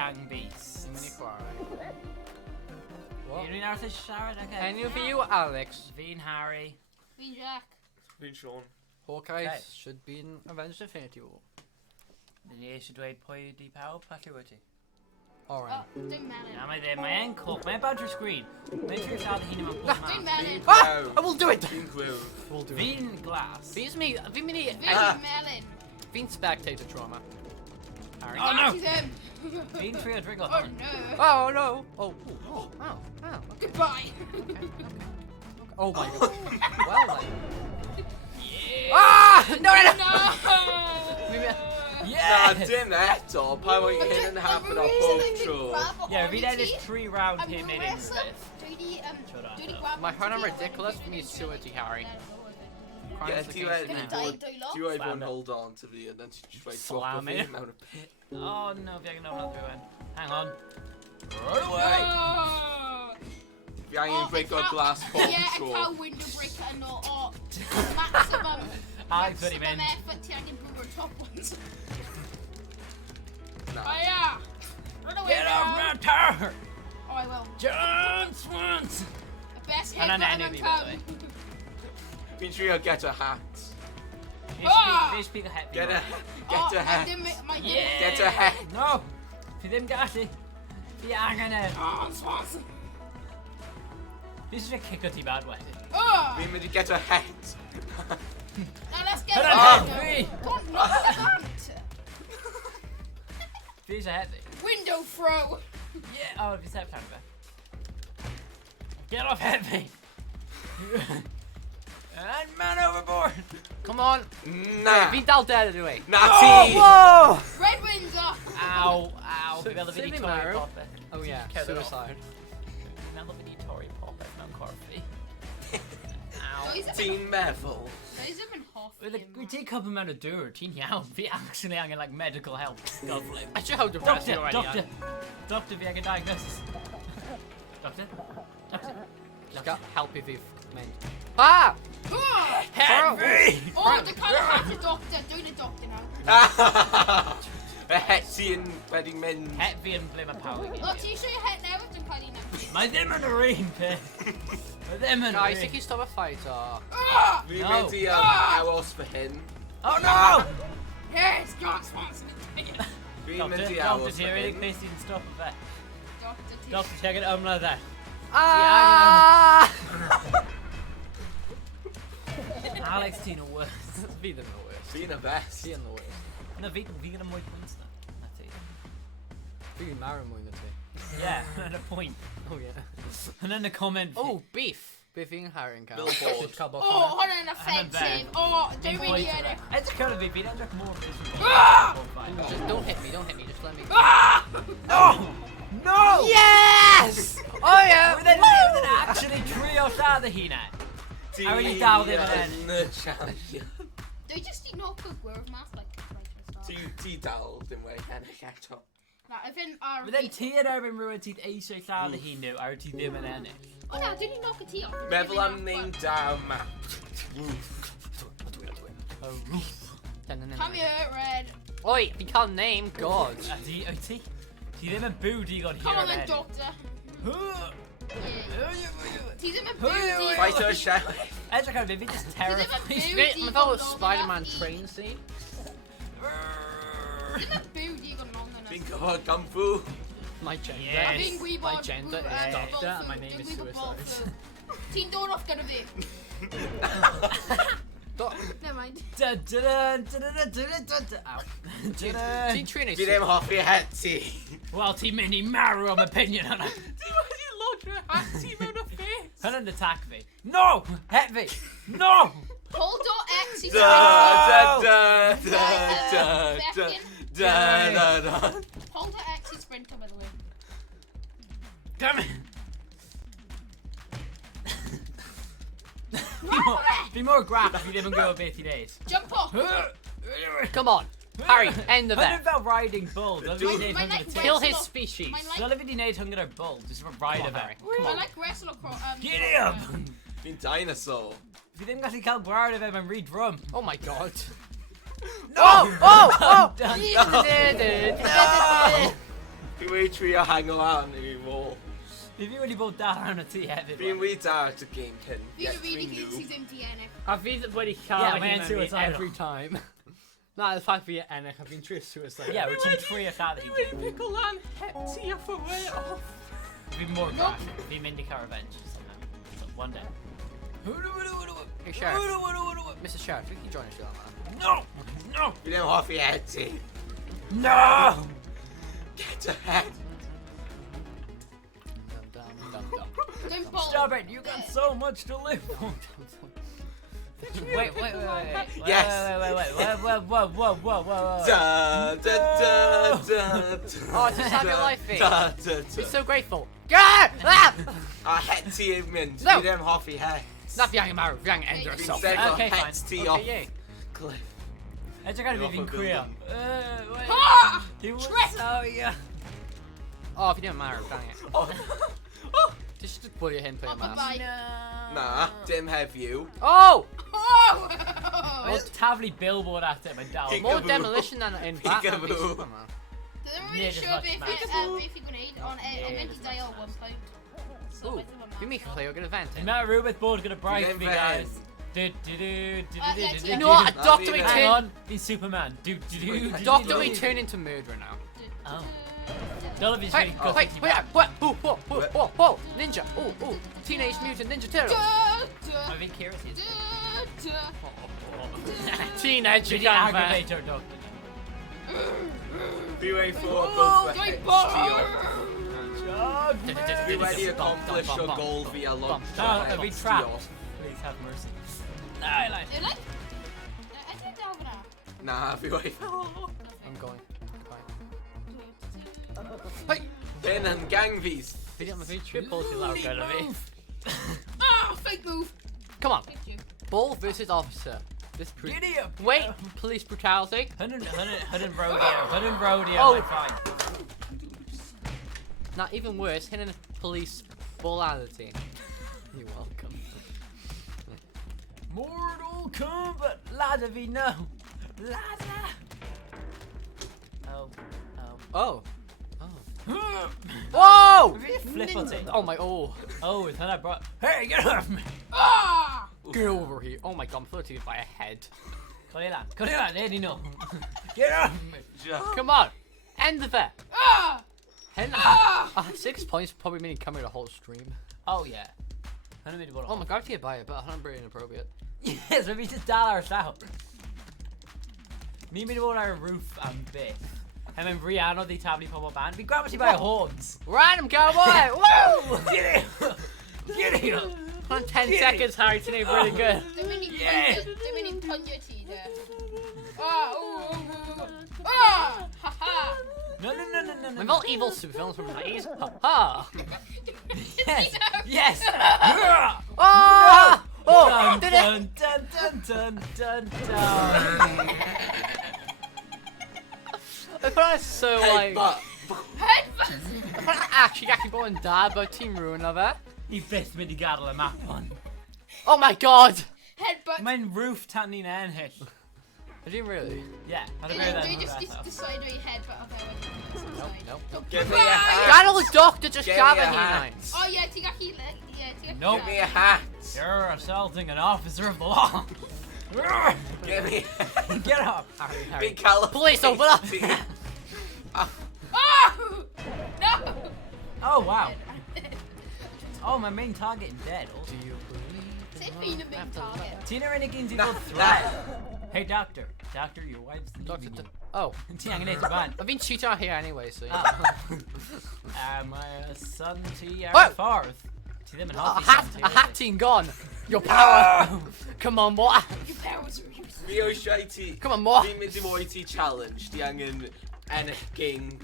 Gangbeasts. Mini quarry. You know how to shout? Okay. Any of you, Alex? Veen Harry. Veen Jack. Veen Sean. Hawkeye Okay. should be in Avengers Infinity War. Den eerste twee poi die power pakken wordt hij. Alright. Oh, Ding Melon. Ja, maar mijn kop, mijn butter screen. Weet je hoe hier iemand Ding komt Melon. Ah! I will do it! Veen Quill. We'll do it. Veen glass. Beats me. Beat me. Ding Melon. Beat spectator trauma. Harry. Oh no! That's him. Veen tree drink Oh of no. Oh no! Oh. Oh. Oh. Oh. Goodbye. Okay. Oh my god. Well then. Yeah! Ah! No! No! No! No. Yeah! Nah, dim eto. Pa mae'n hyn yn happen o bob tro. Yeah, we did this 3-round hit made in this. My heart I'm ridiculous. Me is suity, Harry. Yeah, Crimes do you against want men. everyone hold on to me and then just like Slam drop it. him out of pit. Oh no, if I can open up through it. Hang on. Run away! If you ain't break our glass bob Yeah, a tro. cow window breaker and not maximum. Alex, put him in. Maximum effort to get bigger top ones. Nah. Oh yeah. Run away Get now. off my tower! Oh, I will. John Swans! The best And an head button enemy, on by the way. come. Been sure you'll get a hat. These people hit me. Get a Oh, hat. my Yeah! Get a hat. No! För dem gatti. Vi är gonna... Oh, swans. This is a kick out the bad way. Oh. We need to get a hat. Now let's get Hit it. a Window. heavy! Don't knock the hat. These are heavy. Window throw. Yeah, oh, it's that time of it. Get off heavy! And man overboard! Come on. Nah. Beat out there anyway. Natty. Whoa! Red Windsor. Ow, ow. Vi ville Silly vid Tory Mario. Popper. Oh yeah, Cut it off. suicide. Vi ville vid Tory Popper, men Corby. Oh, Ow. he's a Team Merville. He's a bit half. We take a couple amount of dur, teen yaw. Vi actually hanging like medical help. God bless. I should have depressed Doctor, you already. doctor, doctor, vi har diagnosis. Doctor, doctor. Just got help if you've meant. Ah! Oh, Heavy! oh, the kind of hat the doctor. Do the doctor now. A Hetty and wedding men. Heavy and blame a power. Look, you show your head now with the cutting now. My them in the rain, pig. My them in the Guys, rain. think you stop a fight or... Ah! We No. made the hours for him. Oh no! Yes, John Swanson. We Doctor, made the doctor, hours for here, really, him. please didn't stop a vet. Doctor, Doctor, check it like that. Ah! Alex, Tina, worse. Be the worst. Being the best. Be in the worst. No, vi kan mooi points now. That's it. Be Mario more than two. Yeah, and a point. Oh yeah. And then the comment. Oh, beef. Beefing herring cow. Billboard. Oh, on an offensive. Oh, do we get it? It's gonna be beat. That's more miserable. Ah! Just don't hit me, just let me. Ah! No! No! Yes! Oh yeah! With an actually trio out of the Hina. I really doubted it then. The champion. They just not cook word mask like T dal din way hen eto. Now, I think But then Tia erbyn rhywun sydd eisiau lladd hi nhw a ti ddim yn ennill. Oh no, did he knock a tea off? Meddwl am name down map. A roof. Come here, Red. Oi, fi cael name, god. A ti, wyt ti? Ti ddim yn byw digon hir Come on yn then, ennill. Doctor. He's in a Hooey, booty. Fight her shout. Edrych ar fi, fi just terrified. He's Wait, I thought it was Spider-Man train scene. He's in a booty going on there. Think of kung fu. My gender. Yes. I think we My bought gender boo- is bought Doctor and my food. name Think is we bought Suicide. food. Teen Dornoff gonna be. Never mind. Da, da, da, da, da, da, da, da. Ow. Da, da. Teen Train is Fi ddim hoffi Hetty. Wel, ti'n mynd i marw am opinion hwnna. Ti wedi lodro Hetty mewn o face. Hwnna'n attack fi. No! Het fi! No! Hold on, X. He's Da da da da da da da da. Hold on, X. He's sprinter, by the way. Damn it! Be more grab if you didn't go 50 days. Jump off. Come on, Harry, end of Hwnna'n that. fel riding bull. Dyle fi Dude. wneud My hwnna'n leg y Kill tîm. his species. My leg- Dyle fi wedi wneud hwnna'n y bull. Just for ride Come of on, Harry. it. Come I on. like wrestle across. Giddy up! Fi'n dinosaur. Fi ddim gallu cael gwrdd efo mewn read drum. Oh my god. No! Oh! Oh! Done. Fi wait for you hang around anymore. If you really both down on a tea heavy. Being we die to game can Wie get er me really new. kids is empty, Ennick. I feel that when he Yeah, can't man, hit suicidal. every time. Not the fact that Ennick, I've been true suicide. Yeah, which in 3 of that he did. pickle on hit you for way off. Be more graphic. Be Mindicar Revenge somehow. So one day. Hey, Sheriff. Mr. Sheriff, you can join us, man. No! No! You know half your head, see? No! Get ahead. Don't ball. Stop it! You got so much to live for. Wait. Yes. Whoa. Da, da, da, da, da, Oh, just have your life, Vic. da, da, da. We're so grateful. Yeah! Ah! I head to you, man. No. You them half your head. Not Yang Maru, Yang end yourself. Instead of Okay, head fine. to your Okay, cliff. I just gotta be You're being off a queer. building. Wait. Ah! He was Trick! so yeah. Oh, if you didn't Maru, dang it. Oh, Just bully him, play Oh, a mask. goodbye. nah, dim have you. Oh! Oh! There's Tavley billboard at him and down. Peek- More Peekaboo. demolition than in Batman v Peekaboo. Superman. They're Yeah, really just sure watch if Max. you grenade on Mendes Dial at one point. So Ooh, I think I'm we make a not. play, we're gonna vent it. Matt Rubith board gonna bribe Didn't me, vent. guys. let's You know what? Not Doctor even. me Hang turn. on, he's Superman. Doctor me turn into murderer now. Oh. Don't know if he's Hey, really oh, good. wait, whoa, ninja, ooh, Teenage Mutant Ninja Turtles. I'm being curious. Teenage Did he Mutant aggravate our doctor? Be ready for Oh, both great heads ball! to your. Be ready to accomplish your goal via launch. Are we trapped? Please have mercy. No, I lied. You like? I think that over now. Nah, be ready. I'm going. Hey! Pin and Gangbeasts. Video on my feet, triple to loud, gonna be. Ah, fake move. Come on, Hit you. ball versus officer. This Giddy up. Wait, police brutality. Hudden rodeo, Oh. my fine. Not even worse, hitting a police ballality. You're welcome. Mortal Kombat, ladder we know. Ladder. Oh. Oh. Oh. Whoa! Flip on it. Oh my, oh. Oh, it's when I brought. Hey, get off me. Ah! Get over here. Oh my god, I'm floated by a head. Come here, lady, no. Get off me. Come on, end of it. Ah! Hen Ah! 6 points probably meaning coming the whole stream. Oh, yeah. I don't mean to Oh my god, I have to get by it, but I'm pretty inappropriate. Yes, we just dollars out. Me to our roof and bit. And then Brianna, the tabby pop band. We grab it by horns. Random cowboy! Woo! Get it! Get it! On 10 seconds, Harry, today, really good. The mini Yeah. punja there. Ah! Ooh! Ah! Ha ha! No. We've all evil super films from the 90s. Ha ha! Yes! Yes! Oh! Oh! Dun, Did it? dun. I thought it's so like. Headbutt. I thought I actually going dad, but Team Ruin of it. He best me the gaddle a map on. Oh my god! Headbutt. Mein roof tanning and hit. I didn't really. Yeah, had a And very then that they just decide where you headbutt. Okay, Nope. Give me a hat. Gaddle the doctor just Give me got a it hat. nice. Oh yeah, Tigaki leg. Yeah, Tigaki. Nope. Give me a hat. You're assaulting an officer of the law. Give me Get up. Harry, a Harry. big California. Police, open up! Oh! No! Oh wow. Oh, my main target dead. Also. Do you believe? Say being a big target. Tina Renegades Nah, equal threat. Hey doctor, your wife's Doctor. leaving you. Oh, Tina, I'm gonna hit the ban. I've been cheating out here anyway, so. My son to What? fourth. See them in A hockey. hat team gone. Your power. Come on, boy. Your powers are useless. Rio Shitey. Come on, boy. Vi med Devoity Challenge. De angen en king.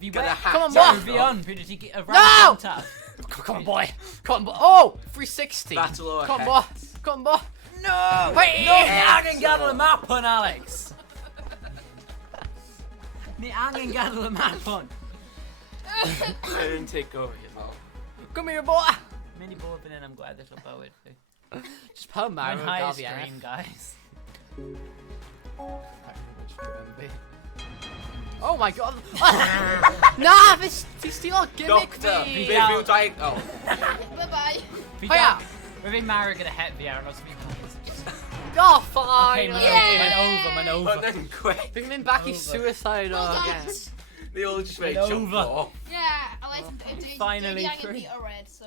Vi Get a hat. Come on, Sorry, boy. vi on. Peter, take a No! tap. Come on, boy. Come on, boy. Oh, 360. Battle over Come on, boy. hats. Come on, boy. No! Wait. No, I can gather the map on, Alex. Me angin gather the map on. I didn't take over him. Come here, boy. Mini board, but then I'm glad there's a bow it. Just pound My Mario highest Galvian. stream, guys. Oh my god. Nah, this still a gimmick Doctor, me. they feel dying. Oh. Bye-bye. Hiya. We've Mara gonna hit the arrows. Oh, Okay, fine. man over. And then quick. Bring him back, he's suicidal Well done. again. They all just made Get jump over. off. Yeah, I like to do Finally the through. Beat red, so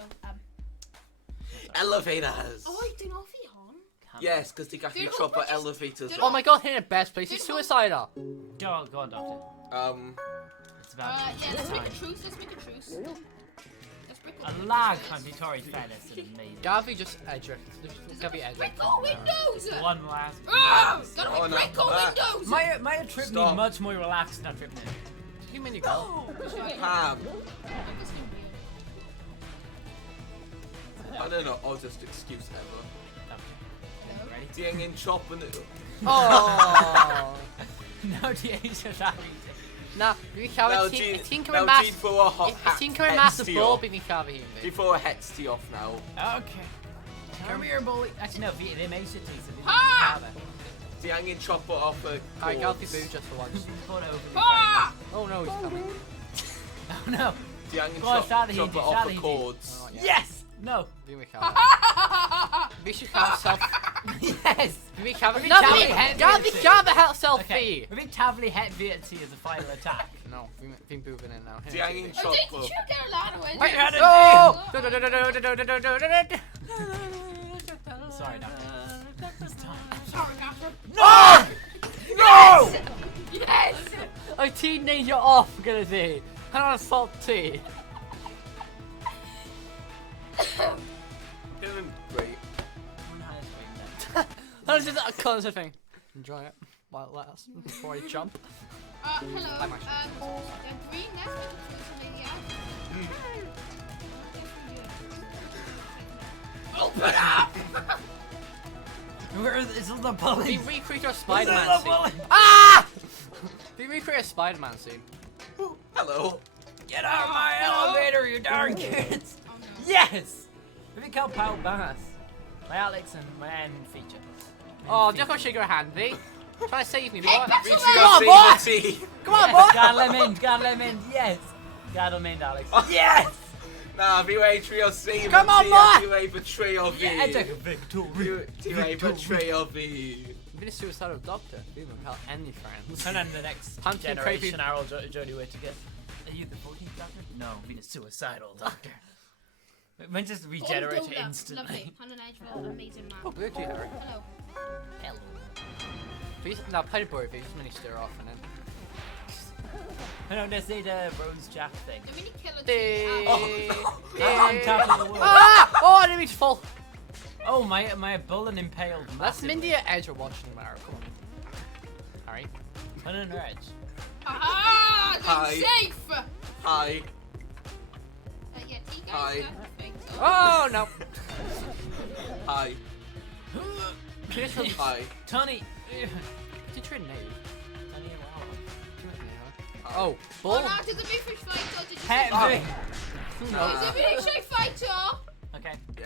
Elevators. Oh, I don't know if he on. Yes, because they actually Dude, chop we're at just- elevators. dude, Oh my god, hit the best place. He's suicidal. Go on, Doctor. It's about Yeah, let's make a time. truce. Let's make a truce. Let's break A all the lag windows. on Victoria's Fairness is amazing. Gavi just edge it. Gavi edge Break it. all windows! One last. Ah! Gotta Oh, no. break all windows! My trip Stop. need much more relaxed than trip now. You mean you go? Pam. I don't know, oddest excuse ever. Ready? Seeing in chop and it. Oh. No, the age of that. Nah, we Now, can't. Gene- It's Tinker now and Mass. Gene for a hot It's Tinker and Mass the ball being Gavi. Gene for a head tee off now. Okay. Come here, bully. Actually, no, they made it so they Ah! didn't have it. The hanging chopper off a Alright, Gavi cords. boo just for once. Put over the Ah! Oh no, he's coming. Oh no. The hanging Go on, start the chopper Hindi, off start a the Hindi. cords. Oh, yeah. Yes! No. We can't. We should have self. Yes! We can't. We No, can't we be head Gavi dancing. can't help selfie. Okay. We think Tavley hit VT as a final attack. No, we've been moving in now. The hanging Oh, did chopper. you get a lot of wins? Wait, how did Oh! Sorry, Doctor. This time. Sorry, Doctor. No! No! Yes! I teenage you off, gonna say. I want a salt tea. Isn't great. That was just a constant thing. Enjoy it while it lasts before I jump. Hello. I'm actually- Green, let's make a truce maybe, yeah? Open up! Where is the We bully? recreate our Where's Spider-Man the scene. bully? Ah! We recreate a Spider-Man scene. Hello. Get out of my elevator, you darn kids! Oh no. Yes! We think I'll Pal Bass. My Alex and my end feature. Oh, just gonna shake your hand, V. Try to save me, boy. That's Reach all your on, boy! tea. Come on, boy! Gotta let him in, gotta let him in, yes! Gotta let him in, Alex. Yes! Nah, V-Way Trio C. Come on, boy! V-Way Betrayal V. Yeah, take a victory. V-Way Betrayal V. I've been a suicidal doctor. We haven't got any friends. And then the next Hunting generation, creepy- Harold Jodie Whittaker. Are you the 14th Doctor? No, being a suicidal doctor. We just regenerate Lovely. instantly. Hannah Nigel, amazing man. Oh, blue tea, Harry. Hello. Hello. Please, no, play the board, please. Just mini stir off and then. I know, let's say the Rose Jack thing. The mini killer Hey. On top of the world. Ah! Oh, I didn't mean to fall. Oh, my bullet impaled. That's massively. Mindy at Edge are watching Mara. Come on. Harry. Put it on her edge. Ah! Hi. Safe! Hi. Yeah, you guys Hi. perfect. Oh, no. Hi. Hi. Tony. Did you name? Tony, wow. Oh, Oh, bull. no, there's a big fish fighter. Did you Hey, see Vic. Who that? knows? There's a big fish fighter. Okay. Yeah,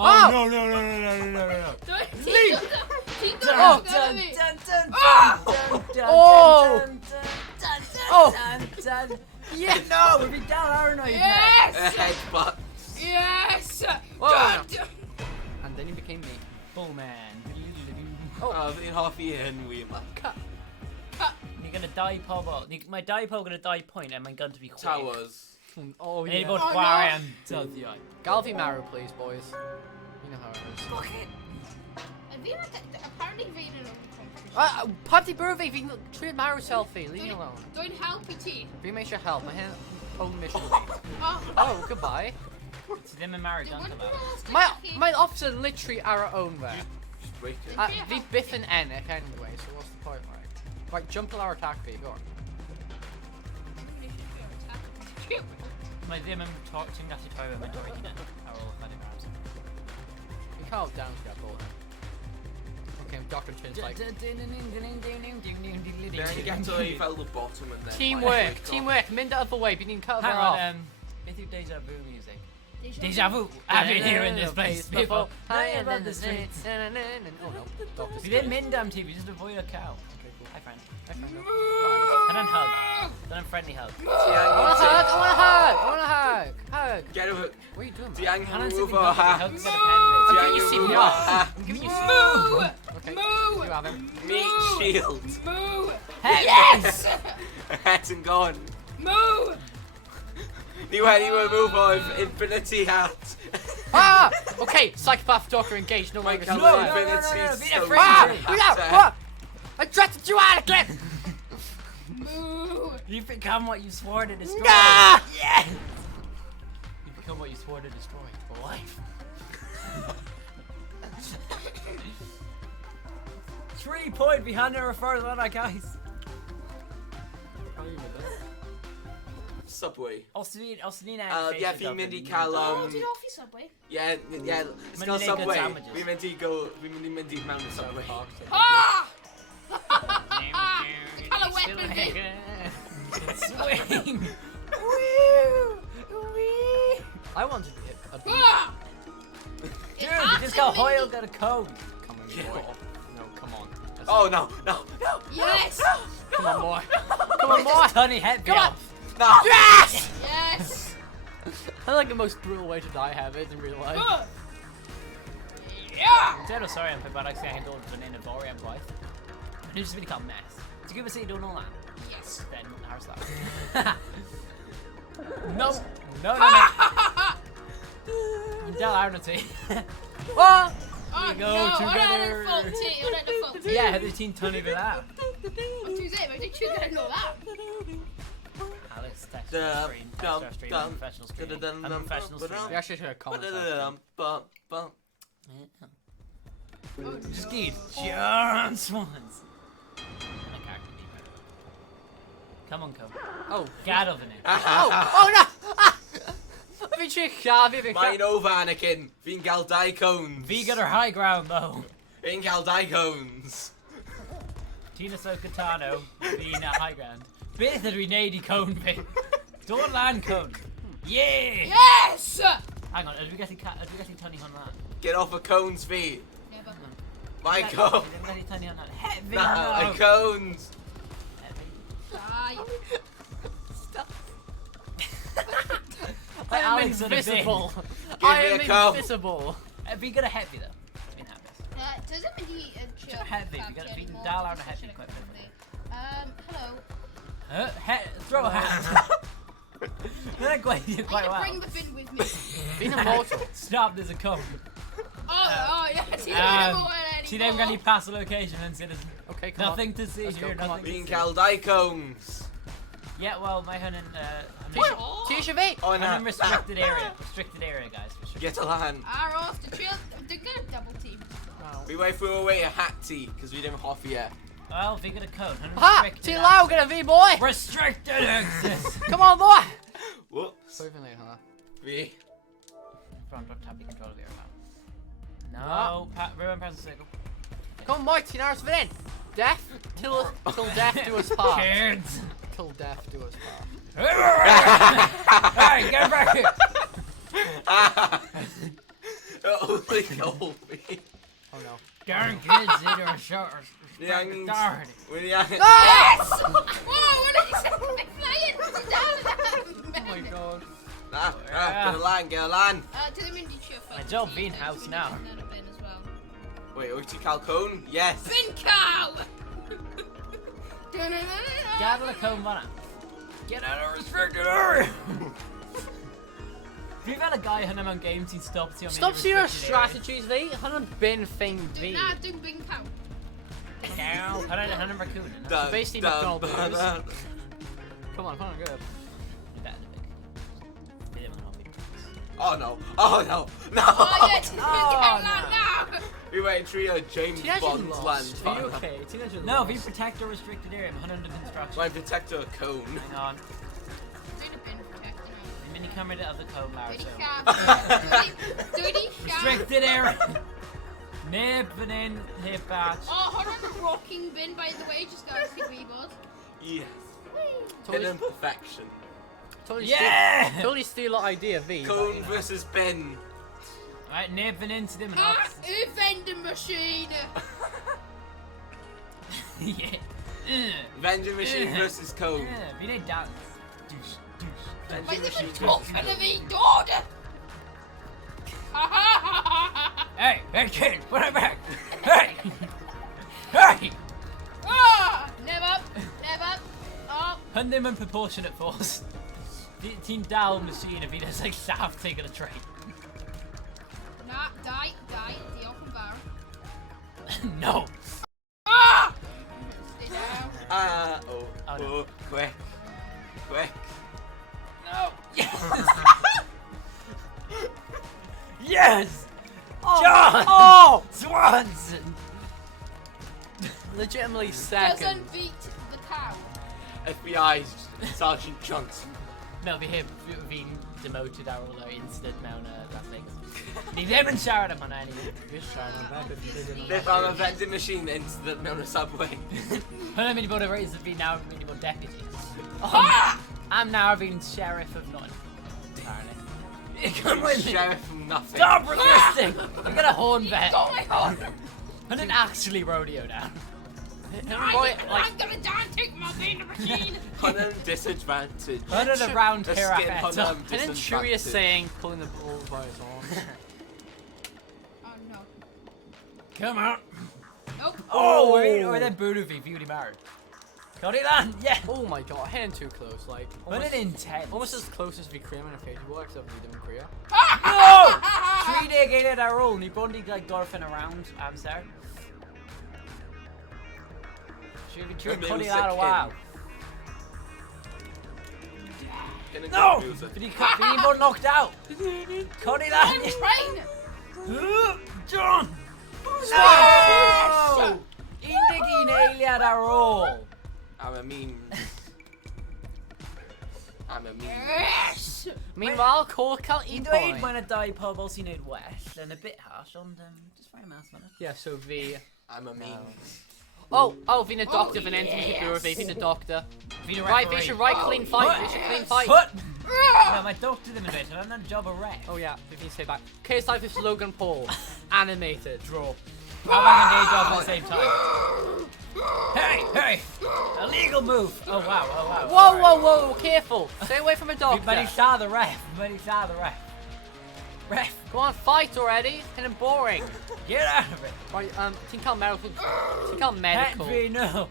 Oh, Ah! no, no, no, no, no, no, no, no. Don't Leave. Keep Dun, Oh. dun, dun, dun, Ah! dun, dun, Oh. dun, dun, dun, Oh. dun, dun. Yeah, no, we'll be down, aren't I? A Yes! headbutt. Yes! Whoa. Dun, dun. And then he became me. Bull man. In half a year and we Cut. You're gonna die, Pobo. My dipole gonna die point, and my gun to be quick. towers. Oh, And yeah. about Oh, no. Quarian does the eye. Galvi Maru, please, boys. You know how it is. Fuck it. Apparently Vader don't Party birthday, we treat Maru selfie. Leave me alone. Don't help it. We make sure help. My hand, own mission. Oh, Oh, goodbye. It's them and Mara don't come out. My officer literally our own there. Just break it. We biff and N anyway, so what's the point, like? Right, jump to our attack, V, go on. My them and talking at the tower and talking at Harold fighting arms. We can't down to that ball. Okay, Dr. Chin's like. Then get to he fell the bottom and then. Teamwork, teamwork, Minda other way, we need to cut her Hang off. on, they do deja vu music. Deja vu! I've been here in this place before. Higher than the streets. Oh no, Doctor We didn't Mindam TV, just avoid a cow. Hi, friend. Hi, friend. And then hug. Then friendly hug. I want a hug! I want a hug! Hug! Get over. What are you doing, man? Diang And then move simply or hug. ha. Hug instead of pen. Diang, you see me off. I'm giving you Moo! Okay, Moo! you have him. Meat shield. Moo! Hey, Yes! Hat and gone. Moo! You will move on infinity hat. Ah! Okay, psychopath talker engaged. No longer Michael, suicide. infinity be a stone. friend. Ah! I trusted you out again! Moo! You become what you swore to destroy. Ah! Yes! You become what you swore to destroy for life. 3 point behind the referral on that, guys. Subway. Yeah, fi mynd I cael Oh, did off your Subway? yeah, let's Mynd go I neud good Subway. sandwiches. Fi mynd I mewn i Subway. Ah! The colour weapon bit. Swing. I wanted to hit a beat. Ah! Dude, you just got Hoyle got a code. Come on, Yeah. boy. No, come on. That's- Oh no, no, no. Yes! Come on, boy. Come on, boy. Tony head Come on. No. Yes! Yes! I like the most brutal way to die have it in real life. Ah! Yeah! I'm terribly sorry I'm about actually handled the name of Oriam's wife. And who's just really called mess. Did you ever see doing all that? Yes. Then how's that? No. Del Arnity. Oh! Oh, go no, together. I don't fault it. Yeah, the team Tony for that. I'm too late, but did you get know that? Alex, text Dum, stream, dum, text stream, dum, professional stream. dum, I'm a professional dum, streamer. We actually should have commented. Skeet. John Swans. Come on, Cole. Oh. Get over it. Oh no! Ah! Fi'n chica, fi'n Mae'n over Anakin. Fi'n cael 2 cones. V got her high ground though. Fi'n cael 2 cones. Tina Sokatano being at high ground. Beth ydw i'n neud I cone fi. Don't land cone. Yeah! Yes! Hang on, ydw I gallu tynnu hwn lan? Get off of cones fi. Never. My cone. Ydw I gallu tynnu hwn lan? Hefi! No, cones. Die. I am Alex on a invisible. Give I me am a cup. invisible. Have you got a heavy though? It's been happy. Doesn't mean you Heavy, we gotta beat down on a heavy quite hello. Throw a hat. They're quite well. Bring the bin with me. Being immortal. Stop, there's a code. Oh, yeah. See them going to pass the location and say there's Okay, come nothing to see Let's go, here, come on. nothing Fi'n to see. cael 2 cones. Yeah, well, my hun and Tisha V. Oh no. restricted area. Restricted area, guys. Restricted. Get a land. Are off the trail. They're gonna double team. We wait for away a hat tea because we didn't hoffer yet. Well, if you get a code, hun Ha! restricted. Too loud, gonna be boy. Restricted access. Come on, boy. Whoops. So even late, huh? V. Front, don't tap the control of the air now. No, ribbon press the circle. Come on, boy. 10 hours for in. Death till death do us part. Kids. Till death do us part. Alright, get back here. Only goal me. Oh no. Darn kids, they are short. Darn. When the Yes! Whoa, what did you say? I'm flying down. Oh my god. Get a land. To the Mindy Chef. My job being house now. Another bin as well. Wait, Uchi Calcone? Yes. Bin cow! Gather the cone banner. Get out of restricted area! If you've had a guy who on games he stops you on Stop seeing our restricted area. strategies, V. Haven't been thing V. Nah, do bin cow. Now, I don't know raccoon. Dun, basically dun, McDonald's. dun, dun. Come on, go. Oh no. Oh no. No. Oh, yeah, to the bin cow Oh, now. We went trio James Teenage Bond lost. land. Are you okay? Teenage No, lost. if you protect a restricted area, I'm under construction. My protector cone. Hang on. Doing a bin protector now. The mini camera of the cone, Lara. Doody So. sharp. Doody sharp. Restricted area. Nip and in, hip batch. Oh, hold on, the rocking bin, by the way, just got a wee buzz. Yes. Totally, Hidden perfection. Yeah! Totally steal that idea, V. but, Cone you know. versus Ben. Right, nipping into them and Ah, off. a vending machine. Yeah. Vending machine versus cone. Vi need dance. Vending Why is machine it versus talking to cone. me, dog? Hey, kid, put it back. Hey, hey. Never. Oh. Hundred and proportionate force. Team down machine if he does like staff taking a train. Nah, die, the open barrel. No. Stay down. Oh, no. Quick. No. Yes. Yes. Oh, John. oh! Swanson. Legitimately second. Doesn't beat the cow. FBI Sergeant Johnson. No, be him being demoted our instant Mount Las Vegas. Leave him and Sheridan on anyway. They found a vending machine incident known as Subway. How many more raised have been now many more deputies? I'm now being sheriff of none. Apparently. Come with me. Sheriff from nothing. Stop resisting! I'm gonna horn bet. Oh my god! I didn't actually rodeo down. I'm gonna die and take my vending machine. On a disadvantage. Under the round A here skin on I And then Chewie is saying, pulling the bull by his arms. Oh no. Come on. Nope. Oh, we're then Budovi, beauty married. Got it on, yeah. Oh my god, hitting too close, like What almost, an intense. almost as close as we Korean in a phase war, except we did in Korea. No! 3 day again at our role, ni bondi like dolphin around. I'm sorry. Should we try And cutting music out a while? No! Did he more knocked out? Cut it out. Train. John! Yes! No! Indigi nail at our role. I'm a meme. Yes! Meanwhile, Cole can't You eat do it point. when I die pub also need west and a bit harsh on them. Just very nice man. Yeah, so V. I'm a meme. Oh, being a doctor, Van Enten, yes. being a doctor. Being a Right, referee. Vision, right, clean fight, Vision, clean fight. Put! No, my doctor didn't invent it. I'm not a job of ref. Oh yeah, we can say back. KSI with Logan Paul, animated. Draw. How about a day job at the same time? Hey! Illegal move! Oh wow. Whoa, careful. Stay away from a doctor. But he saw the ref. Ref, Go on, fight already. It's kind of boring. get out of it. Right, think on medical. Think on medical. Henry, no.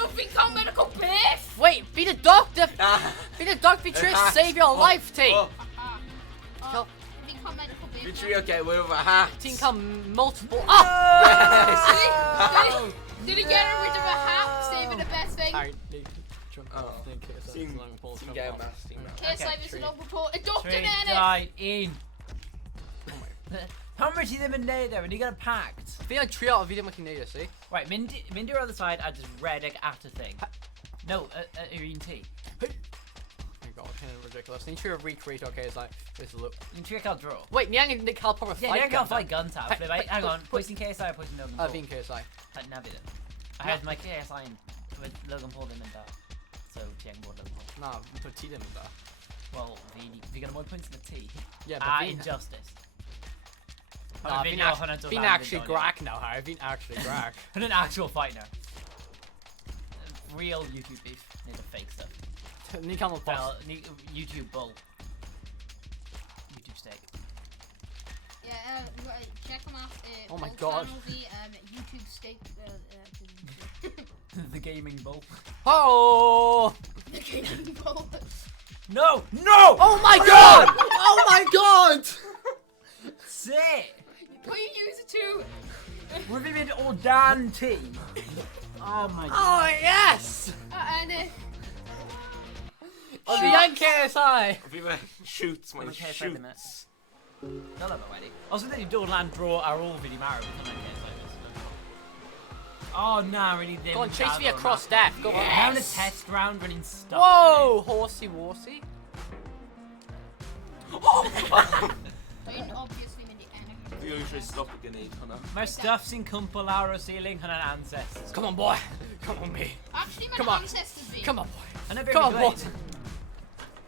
Oh, become medical biff! Wait, be the doctor. Be the doctor. Be trying to save your life, team. Oh, become medical biff. Which we okay, we're over hat. Think on multiple. Oh! Did he get rid of a hat? Saving the best thing. Alright, jump Oh. off. Think KSI Team- with Logan Paul. Team jump Game off. Master, Team Master. Case Okay, like this tree. is all report. A doctor Trade in it. die in. Oh my. How much he them in there and he got a pact. I think I tree out a video making later, see? Right, Mindy on the other side, I just read it at a thing. No, Irene T. Oh my god, kind of ridiculous. Need to recreate, okay, it's like, this look. You trick I'll draw. Wait, Niang and Nick Hal probably Yeah, fight I can't gun fight then. guns out. Wait, hang on. Poison KSI or poison Logan Paul? Being KSI. Navi then. I had my KSI with Logan Paul them in that. So Tiang Board Logan Paul. Nah, we put T them in there. Well, we got more points in the T. Yeah, but Veen- Injustice. Nah, Veen Veen actually Grak now, Harry. Veen actually Grak. And an actual fight now. Real YouTube beef. Need the fake stuff. Nick Hal Well, YouTube bull. YouTube steak. Yeah, right, check them out. Oh my Bull God. channel, the YouTube steak. The gaming bull. Oh! The gaming bull. No! No! Oh my god! Oh my god! Sick! Please use it too. We've been all Dan T. Oh my god. Oh yes! And Oh, the young KSI! Viva shoots my Okay, shoots. No, no, ready. Also, then you don't land draw our all really married. Oh, nah, really didn't. Go on, chase me across death. Go on. Round a test round running stuff. Whoa! Horsey Worsey. Wayne obviously made the enemy. We usually stop a grenade, Hannah. My stuff's in Kumpalaro ceiling and an ancestors. Come on, boy. Come on, me. Actually, my Come on. ancestors be. Come on, boy. I never Come on, even boy. played.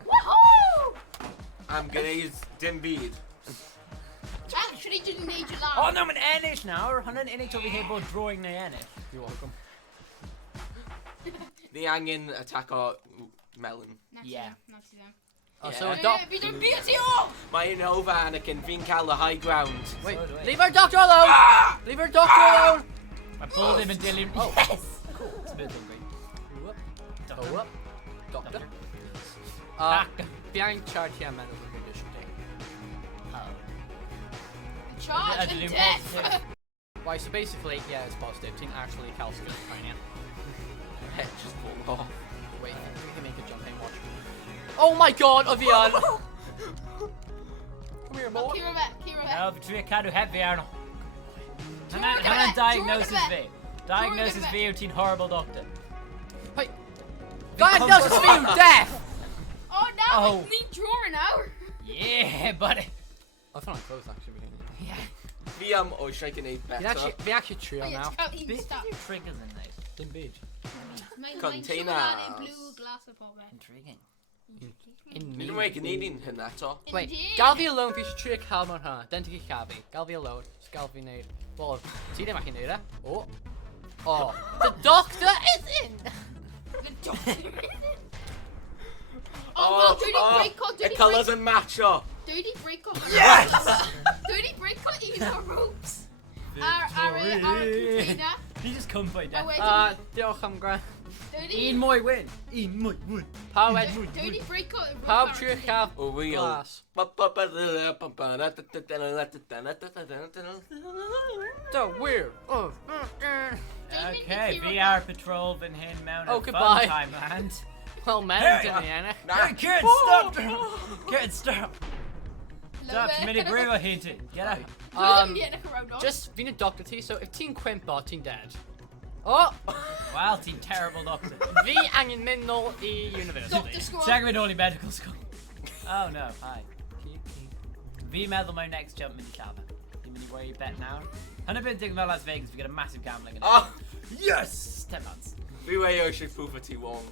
Woohoo! I'm gonna use Dimbeed. Actually, didn't need your line. Oh no, I'm an Enish now. I'm an Enish over here, but drawing the Enish. You're welcome. The hanging attack or melon. Yeah. Not to them. Oh, Yeah. so a doc. Vi don't beat you! Mine over Anakin, fi'n cael the high ground. Wait, So do I. leave our doctor alone! Ah! Leave our doctor alone! I pulled him and Dylan. Oh. Yes! Smooth and green. Whoop. Doctor. Oh, whoop. Doctor. Doctor. Doctor. Behind charge here, man. Oh. Charge Adrenaline and death! positive. Why, so basically, yeah, it's positive. Team actually calls schizophrenia. Head just fall off. Wait, we can make a jump in watch. Oh my god, Avian! Come here, boy. Kira back, Kira back. No, between can't do heavy, Arnold. Jordan Hang on, back, diagnosis Jordan V. back. Diagnosis Jordan V, routine horrible doctor. Wait. Diagnosis for you, death! Oh, now Oh. we need drawing out. Yeah, buddy. I found close actually. Yeah. The oh, shaking a better. We actually trio Oh, yeah, now. can't even Bit stop. triggers in these. Didn't beach. Containers. Blue glass of pop. Intriguing. In Nid yw'n neud hyn eto. Wait, Indeed. Galfi alone fi eisiau trio cael mewn hwnna. Den ti Galfi. Galfi alone. Just Galfi neud. Wel, ti ddim ac i neud e. Oh. Oh. The doctor is in! The doctor. Oh, well, do the break cut, do the the colours break, and match up. do the break cut. Yes! Do the break cut, eat our ropes. Our container. He just come by Oh, death. wait, Diolch am gra. do the, Ian Moy win. Ian Moy win. Pawb ed... do the break cut. and Pawb rope trio our cael O wheel. glas. So weird. Oh. Okay, VR patrol been him mount Oh, a goodbye. fun time land. Well, men Hey. didn't Anna. Hey, kids, stop! Kids, stop! Love Stop, it. Minnie Brewer hinted. Get out. Just being a doctor T, so if Team Quimper, Team Dead. Oh! Wow, team terrible doctor. Vi angen mynd nôl I Doctor university. Squad. Check with only medical school. Oh no, hi. V meddwl my next jump mini cabin. You mini where you bet now? 100% dig about Las Vegas, we get a massive gambling. In it. Oh, Yes! 10 months. fi wei o eisiau ffw for T1.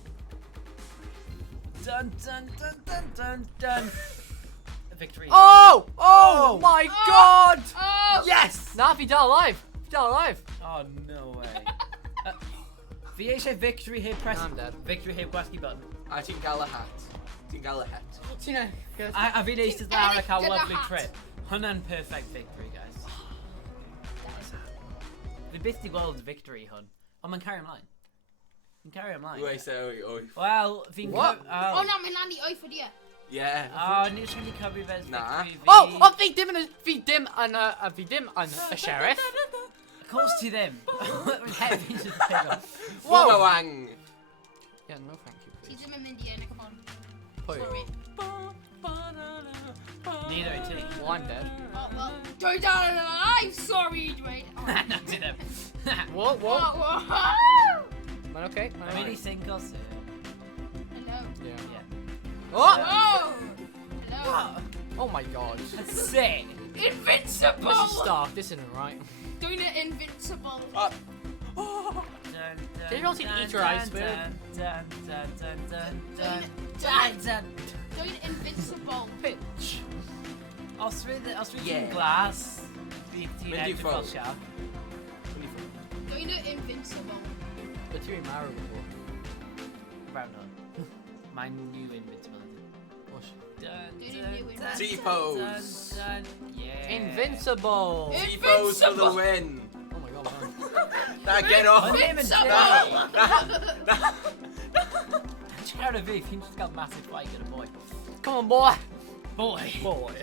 Dun dun dun dun dun dun. Victory. Oh! Oh, Oh! my Oh! god! Oh! Yes! Nah, fi dal alive. Fi dal alive. Oh no way. V eisiau victory here, press. I'm dead. Victory here, gwasgu button. A ti'n gael y hat. Ti'n gael y het. Tina, A fi'n eistedd lawr ac a Gyda lovely hat. trip. Hwnna'n perfect victory, guys. Fi byth di gweld victory hwn. Ond mae'n cario ymlaen. Fi'n cario ymlaen. Fi eisiau o'i. Wel, fi'n... What? Oh, no, mae'n landi o'i ffod ie. Yeah. Oh, ni'n siŵr ni cyfri fes Na. victory fi. Oh, oh, fi dim yn y sheriff. Of course ti ddim. Hefyd sydd yn pigo. Whoa. Boomerang. Yeah, no thank you, Ti please. ddim yn mynd i ennill hwn. Pwy? Sorry. Neither i ti. Well, I'm dead. Oh, well, Dwayne down and alive. Sorry, Dwayne. Oh. No, ti ddim. Whoa, whoa. Whoa, whoa. Man, okay. Man, Mae'n i okay. single sy'n. Hello. Yeah. Yeah. Oh! Oh. Hello. Oh my god. That's sick. Invincible. This is Stark. This isn't right. Doing it invincible. Oh. Did you not see Eat Your Iceberg? Dun, dun, dun, dun, dun, Dun, dun, dun. Doing it invincible. Pitch. Os fydd Yeah. ti'n glas, bydd ti'n Mynd i edrych fel ffwrdd. siarc. Doing it invincible. But you're married before. Round on. Mae'n new invincibility. Push. Dun, Do the dun, new dun, T-pose. dun, dun. Yeah. Invincible. T-pose for the win. Oh my god, man. Now get off. Ond ddim yn Invincible. Ti'n cael fi, fi'n just gael massive fight gyda boy. Come on, boy. Boy. Boy.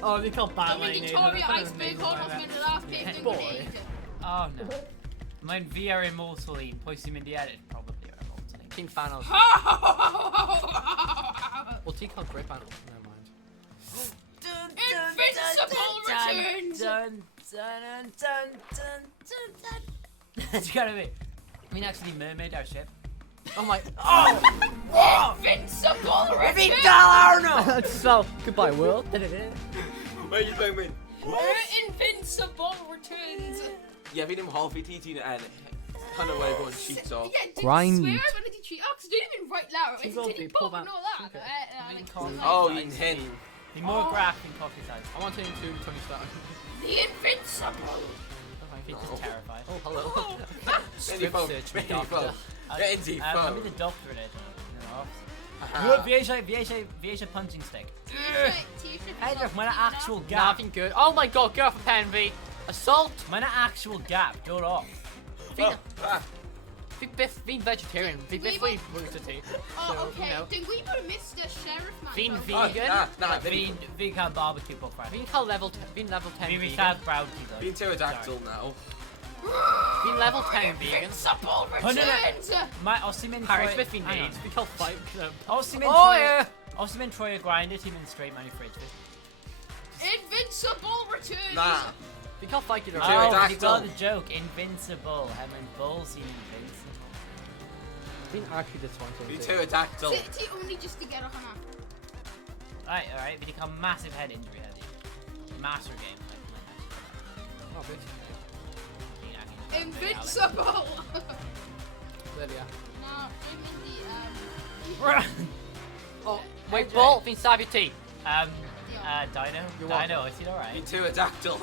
Oh, fi'n cael Don't battle make it Tory Iceberg hwn os mynd y last peth dwi'n Boy. gwneud. Oh no. Mae'n fi ar immortal un, pwy sy'n mynd i edrych? Probably ar immortal un. King Thanos. Well, ti'n cael grip on it. Never mind. Invincible returns. Dun, dun, dun, dun, dun, dun. Ti'n cael fi? Fi'n actually mermaid our ship. Oh my. Invincible returns. Arno! So, goodbye, world. Where you going, man? Invincible returns. Yeah, fi ddim hoffi ti ti'n hynny wedi bod yn cheat o. Yeah, did Grind. you swear I'm gonna cheat? Oh, cause I didn't even write loud. Ti'n Did gweld he fi, pull pop and back. all that? Okay. Oh, un hyn. Fi'n mor graf fi'n coffee size. I want to do Tony Stark. The Invincible. Fi'n just terrified. Oh, hello. Mynd i Script ffwrdd, search me, mynd i doctor. ffwrdd. Get into I'll be phone. the doctor in it. Aha. VHA punching stick. Edric, mijn actual gap. Nothing good. Oh my god, get off a pen, V. Assault. Mijn actual gap. Door off. Being vegetarian. Be definitely rooted to. Oh, okay. You know. Then we would miss the sheriff man. Being though. vegan. Vi kan barbecue på Friday. Being level 10 Vi vegan. kan proudly though. Being pterodactyl now. Being level 10 vegan. Invincible no, no. returns! My Ossiman Harry Troy. Smith being hang on. named. We call fight. Ossiman Oh Troy. yeah. Ossiman Troy a grinder. Team in straight money fridge. Invincible returns! Nah. We call fight it Oh, around. you got the joke. Invincible. Him and Bull seem invincible. Being actually this one. Being pterodactyl. City only just to get a hammer. Alright. Vi kan massive head injury head. Master game. Oh, bitch. Invincible! There we are. No, I'm in Oh, wait, Ball, being stab your teeth. Dino. You're welcome. Dino, is he alright? Being pterodactyl.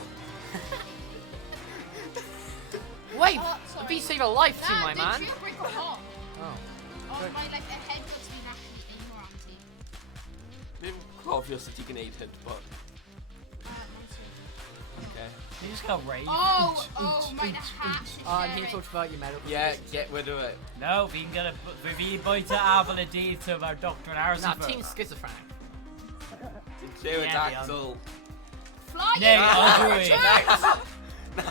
Wait, Oh, sorry. be save a life to my the man. jailbreak got hot. Oh. Oh, my, like, the head gets been actually ignorancy. Being obvious that you can eat it, but Okay. He just got raged. Oh, my, the hat. I need to talk about your medical. yeah, conditions. get rid of it. No, vi kan vi byter ability to our Dr. Nah, Harrison. team schizophrenic. Being pterodactyl. Flying Yeah, I'll do it. returns! I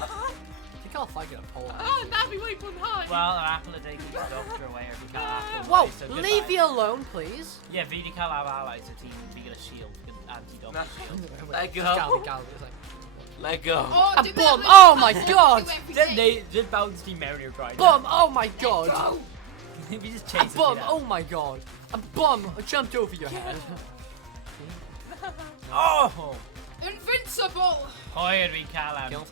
think I'll fight it a pole. Oh, that'd be way fun high. Well, our ability keeps the Doctor away or we can't have Whoa, so leave goodbye. me alone, please. Yeah, VD can't have allies, so team we get a shield. We get anti-Doctor Nah. shield. Let go. Gallery, it's like, Let go. Oh, a do bomb! that Oh with- my do god! everything. Did bounce team Mariner grind. Bomb! Oh my god! Go. We just A chase it. bomb! Oh my god! A bomb jumped over your head. Oh! Invincible! Hoyer we call him. Kill.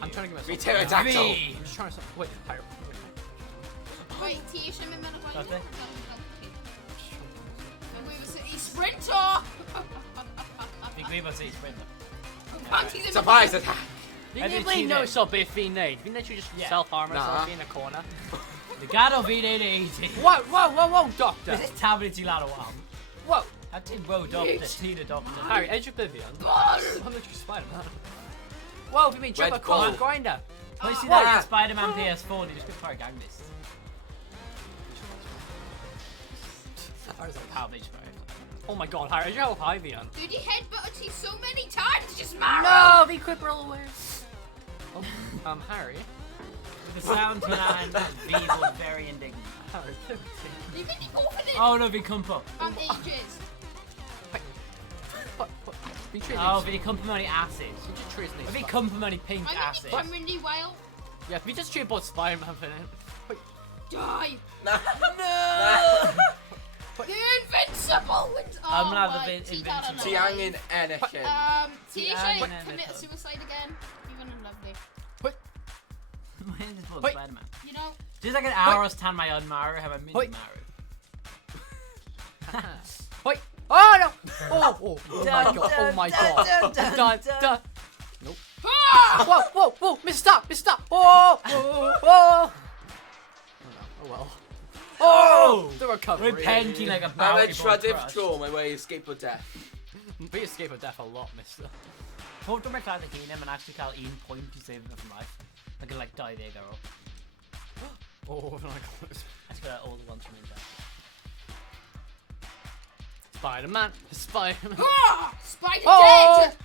I'm trying to get Be myself. pterodactyl. V. I'm just trying to. Wait, higher. Wait, T-shirt in the middle. That's it. We were city sprinter! Vi går bara säga sprinter. Surprise attack. You I didn't did really see know that. so if we need. We literally just Yeah. self-armor Nah. ourselves in a corner. The god of V80. Whoa, whoa, whoa, whoa, doctor! This is tablet till out of one. Whoa! I did road doctor, Tina doctor. Harry, Edge of Oblivion. I'm literally Spider-Man. Whoa, we mean jump Red across ball. the grinder. When you see What? that in Spider-Man PS4, they just go for a Gangbeasts. How they spider. Oh my god, Harry, you have high Vion. Dude, he headbutted you so many times, just marrow! No, the equip roll away. Oh, Harry. The sound to that and V was very indignant. Harry, You mean he opened it? Oh no, V Kumpa. Bandages. Be treated. Oh, V Kumpa money acid. We just treat V Kumpa money pink I'm acid. in the Cameron Wild. Yeah, we just treat both Spider-Man for it. Die! No. You're invincible! Oh, I'm not my, invincible. Tiang in anything. T-shirt, Tiang commit and- suicide again. Even in lovely. My hand is full of Wait. Spider-Man. You know, Just like an hour tan my unmarrow, have a mini Wait. marrow. Wait! Oh no! Oh my Dun, god! Oh my dun, god! dun, dun, Dun, dun. dun. Nope. ah! Whoa! Whoa! Whoa! Miss stop! Miss stop! Oh! Oh! Oh! Oh well. Oh! The recovery. Repenting like a I'm bounty a ball traditive crush. troll, my way escape or death. We escape of death a lot, mister. Talk to my clan the kingdom and actually call Ian point to save him from life. I could like die there, girl. Oh my god. I just got all the ones from India. Spider-Man. Spider-Man. Ah! Spider Oh! dead!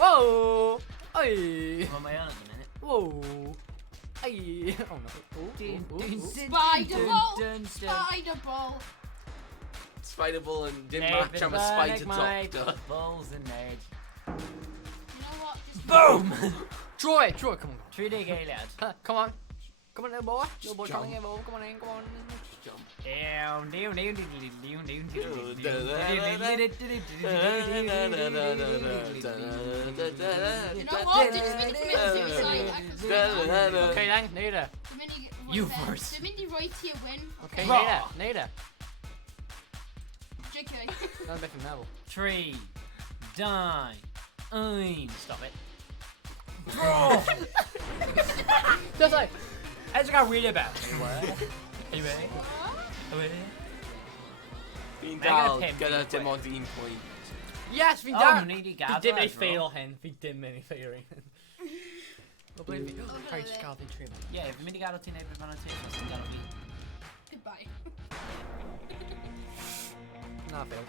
Oh! Ay! I'm on my own at the minute. Whoa! Ay! Oh no. Ooh, ooh, ooh, ooh. Spider-Ball! Spider-Ball! Spider-Ball and didn't They've match. been I'm a burning spider my doctor. balls and eggs. You know what? Just Boom! Draw it! Draw it! Come on. 3D gay lad. Huh, come on. Come on, little boy. Little boy, trying to get involved. Come on in, come on. Jump. Down, down, down, You know what? Did just mean to commit suicide. I can see that. Okay then, Nada. The minute You what's that? first. The minute right here win. Okay, Raw. Nada. Nada. JK. Don't make him level. 3, die, stop it. Just like. I just got really bad. Are you ready? Are you ready? Fi'n Mega dal pimp, gyda fi'n dim ond un pwynt. Yes, fi'n Oh, dar. ni di Fi gadw dim ei as well. ffeil hyn. Fi dim ei ffeil hyn. O, bleid fi. Rhaid just gael fi'n trin. Ie, fi'n mynd i gadw ti'n neud fan o ti, os ti'n gadw fi. Goodbye. Na, ffeil.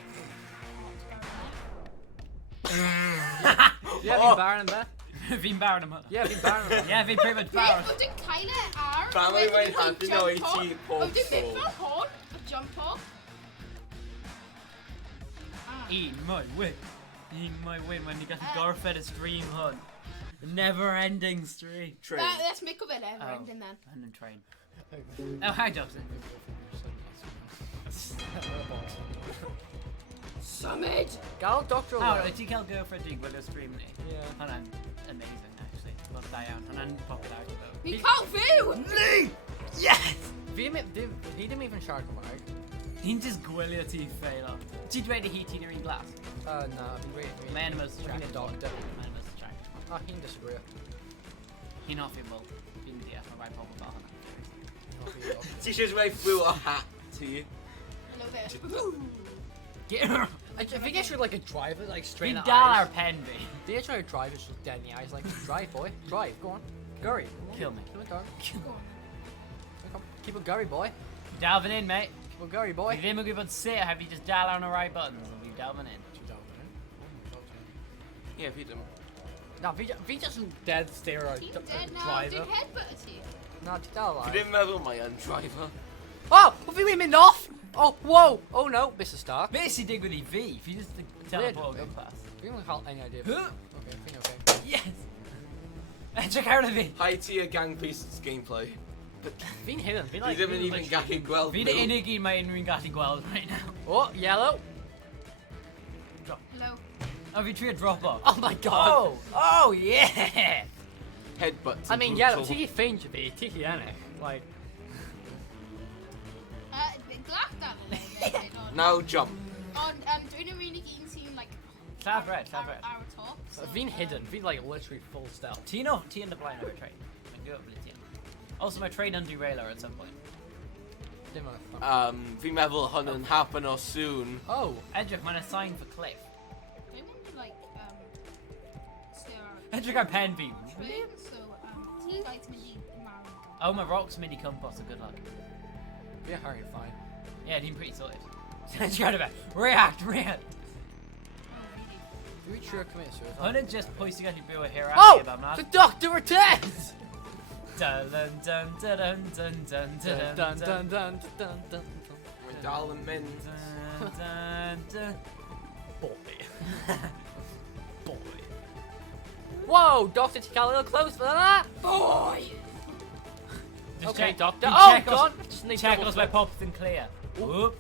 Ie, fi'n bar yn be. Fi'n barod am hwnna. Ie, fi'n bar yn be. Ie, fi'n pretty much barod. Reit, wedyn cael e ar. Pam wedyn mae'n fi'n handi jump nhw i off. ti pob Wedyn tro? mynd fel hwn, a jump off. Ah. Un my win when you gallu gorffed y stream hwn. The never-ending stream. Train. Let's make of it ever ending then. And then train. Oh, hi, Dobson. Summit! Gael Dr. Oh, Love. wyt ti'n cael gorffed di gwylio stream ni? Ie. Hwnna'n amazing, actually. Wel, da iawn. Hwnna'n popular. Fi'n cael fyw! Ni! Yes! Fi ddim even siarad Cymraeg. Hi'n just gwylio ti ffeilo. Ti dweud i hi ti'n yr un glas? Na, fi'n gweud. Mae yn y most Fi'n attractive. doctor. Mae yn y most attractive. Hi'n disagree. Hi'n hoffi yn bwl. Fi'n deall mae rai pobl fel hwnna. Ti eisiau dweud fwy o hat ti? I love it. Get her! Fi eisiau like a driver, like straight Fi'n in the dal ar eyes. pen fi. Fi eisiau a driver just dead in the eyes, like drive boy, drive, go on. Gurry. Kill me. Come on, darling. Go on. Come, keep it gurry boy. Dal fan in, mate. Keep it gurry Fi boy. ddim yn gwybod sut have you just dal ar y right buttons and fi dal fan in. Ie, fi dim. Na, fi just yn dead stare at Ti'n a dead now, driver. dwi'n headbutt ti. Na, ti dal Fi alive. ddim meddwl mae yn driver. Oh, fi wedi mynd off! Oh, whoa! Oh no, Mr. Stark. Be sy'n digwydd i fi? Fi just teleport o gwmpas. Fi ddim yn cael any idea. Huh? Okay, fi'n okay. Yes! Edrych ar y fi. Hai ti a Gangbeasts gameplay. Fi'n hidden, fi'n Fi like... ddim yn even gallu gweld Fi'n unig un mae unrhyw'n gallu gweld right now. Oh, yellow. Hello. O, fi trio drop off. Oh my god. Oh, yeah! Headbutts. I mean, yellow, ti ffeindio fi, ti chi ennill. Like, Glach dan yn Now jump. Ond dwi'n yn unig un sy'n like Llaf red, llaf red. ar y top. so- fi'n hidden, fi'n like literally full stealth. Ti yn y blaen o'r train. Mae'n gwybod beth ti yn. Also, mae train yn derailer at some point. Dim ond. Fi'n meddwl hwn yn happen o soon. Oh, Edrych, mae'n a sign for cliff. Dwi'n mynd i like stay ar y Edrych ar pen fi. train, so ti guys mynd i marw. Oh, mae rocks mynd i cwmpas, so good luck. fi'n hurrying fine. Yeah, ti'n pretty sorted. Edrych ar y fe. React! Dwi trio commit suicide. Hwn yn just pwysig gallu byw a hierarchy Oh! about man. The doctor returns! Dun dun dun dun dun dun dun Dun dun dun dun dun Mae'n dal yn mynd. dun dun. Boy. Boy. Whoa, doctor, ti cael a little close for that? Boy! Just Okay, check- doctor. you Oh, check os- God. Just need Check double os mae check. popeth yn clear. Whoop.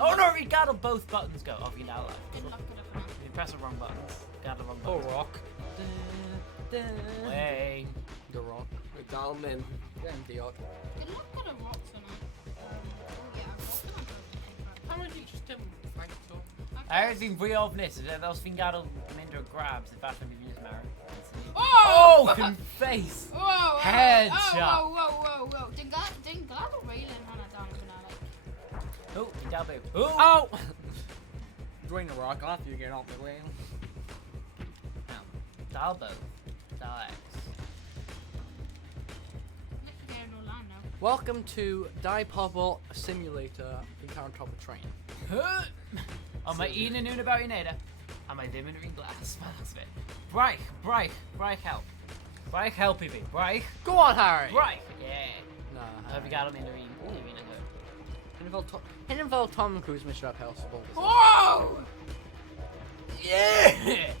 Oh no, we got both buttons go. Oh, you now left. Good luck gyda hwnna. You press the wrong buttons. Got the wrong Oh, buttons. rock. Way. The rock. Mae'n dal yn mynd. Getting diod. Good luck gyda rocks hwnna. Oh yeah, rocks yna. Pam wedi just dim fight o? I think fwy ofnus, os fi'n gadael mynd o'r grabs, if allan fi'n just marry. Oh! Can face! Whoa! Headshot. Whoa! Dwi'n glad o Raylan hwnna dan yna, like. Oh, fi'n dal byw. Oh! Oh! Dwayne the rock off, you get off the way. Dal byw. Dal X. Nick getting no land now. Welcome to Die Pobble Simulator in Current Top of Train. Ond mae un yn nhw'n about i wneud e, a mae ddim yn yr un glas. That's it. Braich, help. Braich, help i fi. Braich. Go on, Harry! Braich. Yeah. Nah. A fi gadael mynd yr un yn hwyr. Hyn fel Tom Cruise Mission Impossible. Whoa! Yeah!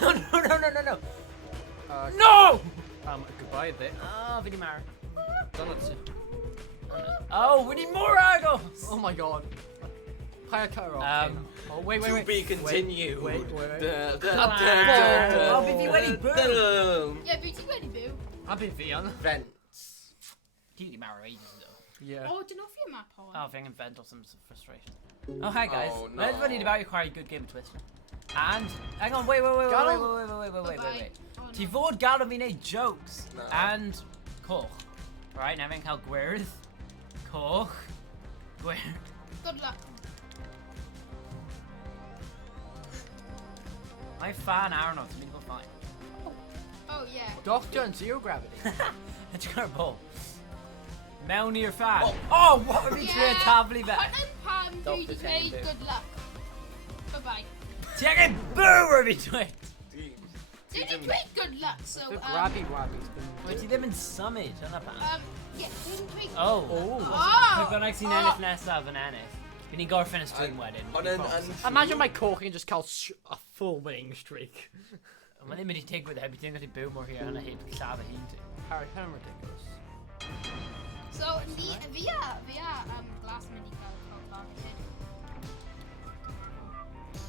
No. No! No! Goodbye there. Oh, fi di marry. Done it. Oh, we need more agos! Oh my god. Higher cut off. Oh, wait. To be continued. Wait. Oh, fi fi wedi byw! Yeah, beauty wedi byw. I've been Vian. Vents. Ti di marry ages ago. Yeah. Oh, dyn nhw fi yma po. Oh, fi angen vent or some frustration. Oh, hi guys. Oh, no. Let's run about you quite a good game of Twister. And, hang on, wait. Ti fod gadael fi wneud jokes. No. And, coch. Right, now fi'n cael gwyrdd. Coch. Where? Good luck. My fan Arnold, so we can go fine. Oh yeah. Doctor and zero gravity. It's got a ball. Melanie or fan? Oh, what would be Yeah. tably bet? Hunt and Pam, Doctor duty Kane, paid. dude. Good luck. Bye bye. Chicken boomer between. Duty paid. Good luck. So The grabby wabby's been. Wait, see them in Summit, on that pan. yeah. Duty paid. Oh. Oh. I've actually seen anything else of an anise. We need go for a stream wedding. Imagine my corking just calls a full winning streak. Man, they made take with everything that boomer here, and I hate to stab a hint. Harry, how ridiculous. So via glass mini card.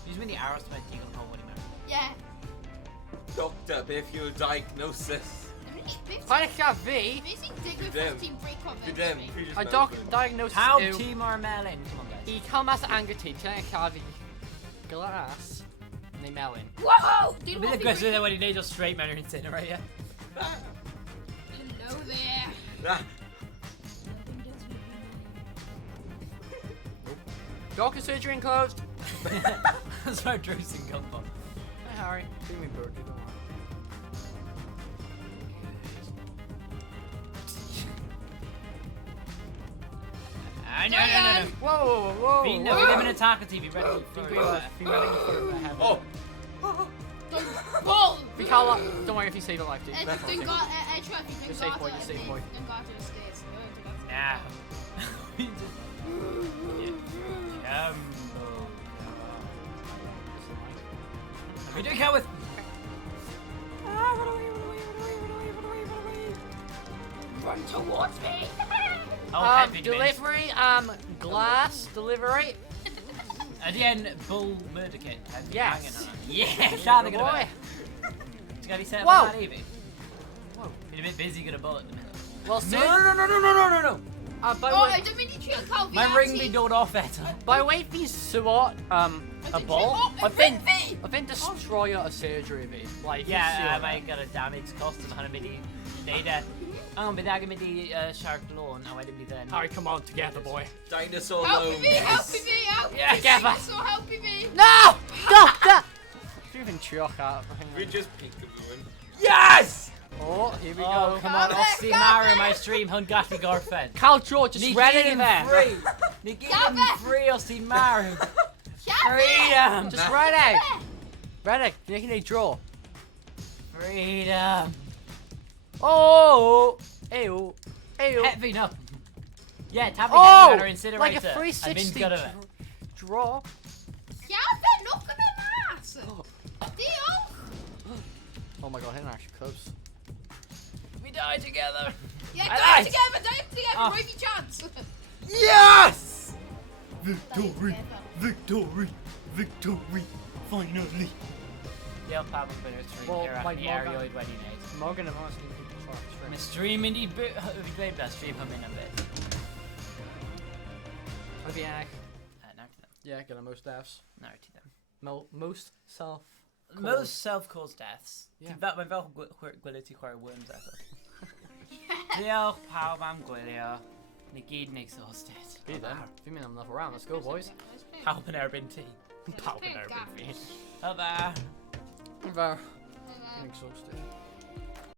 Use many arrows to make Teagle Hole when he married. Yeah. Doctor, behavioral diagnosis. Find a cafe. Amazing digger Damn. 15 break up. Good damn. previous A management. diagnosis How is team are melon? Come on, guys. I come as anger team, can I cafe glass? They melon. Whoa! It'll be the question that when he needs a straight man or incinerator. Hello there. Ah, Doctor surgery enclosed. That's where Drew's in come from. Hi Harry. Do me bird, don't worry. No. Whoa, whoa, We live in a taco TV, ready for Oh! Bull! We can't let, don't worry if you save a life, dude. Then got a trophy. Your save point, your save point. Then got to the stairs. Nah. We do count with. Run towards me! Delivery, glass delivery. At the end, bull murder kit. Yes. Yeah, shot the Boy. boy. You got to set Whoa. up that Evie. Whoa. Been a bit busy, got a bullet in the middle. Well, soon. No. By Oh, way, I don't mean to treat a cow. My ring be done off it. by way of being SWAT, a ball. I've been destroyer a surgery, mate. Like Yeah, I got a damage cost of 100 million data. I'm gonna be the shark lawn. I didn't be there. Harry, come on together, boy. Dinosaur Help loans. me, help me, help me. Yeah, together. So help me. No! Doctor! If you even chalk out, I think. We just peekabooing. Yes! Oh, here we Oh, go. come on, I'll see Mario my stream, Hungathi Garfen. Carl George, just read it in there. Free. Nikki him free, I'll see Mario. Freedom! Just read it. Read it. You're making a draw. Freedom! Oh! Ew. Ew. Heavy, no. Yeah, tapping Oh! better incinerator. Like a I've been 360 good at it. draw. Yeah, look at the ass. Deal. Oh my god, hitting actually close. We die together. Yeah, I die lied. together, Oh. Roy V chance. Yes! Victory. Victory, finally. They'll probably put a stream Well, here my after the Morgan- areoid wedding night. Morgan and Austin can try I'm to stream in the boot. That stream him in a bit. stream. Yeah. Now to them. Yeah, get a most deaths. Now to them. Most self. Most self-caused deaths. Yeah. That my fel gwility chwarae worms eto. Diolch pawb am gwylio. Ni gyd yn exhausted. Be then. If you mean enough around, let's go, boys. Pawb yn erbyn ti. Pawb yn erbyn fi. Helo. Being exhausted.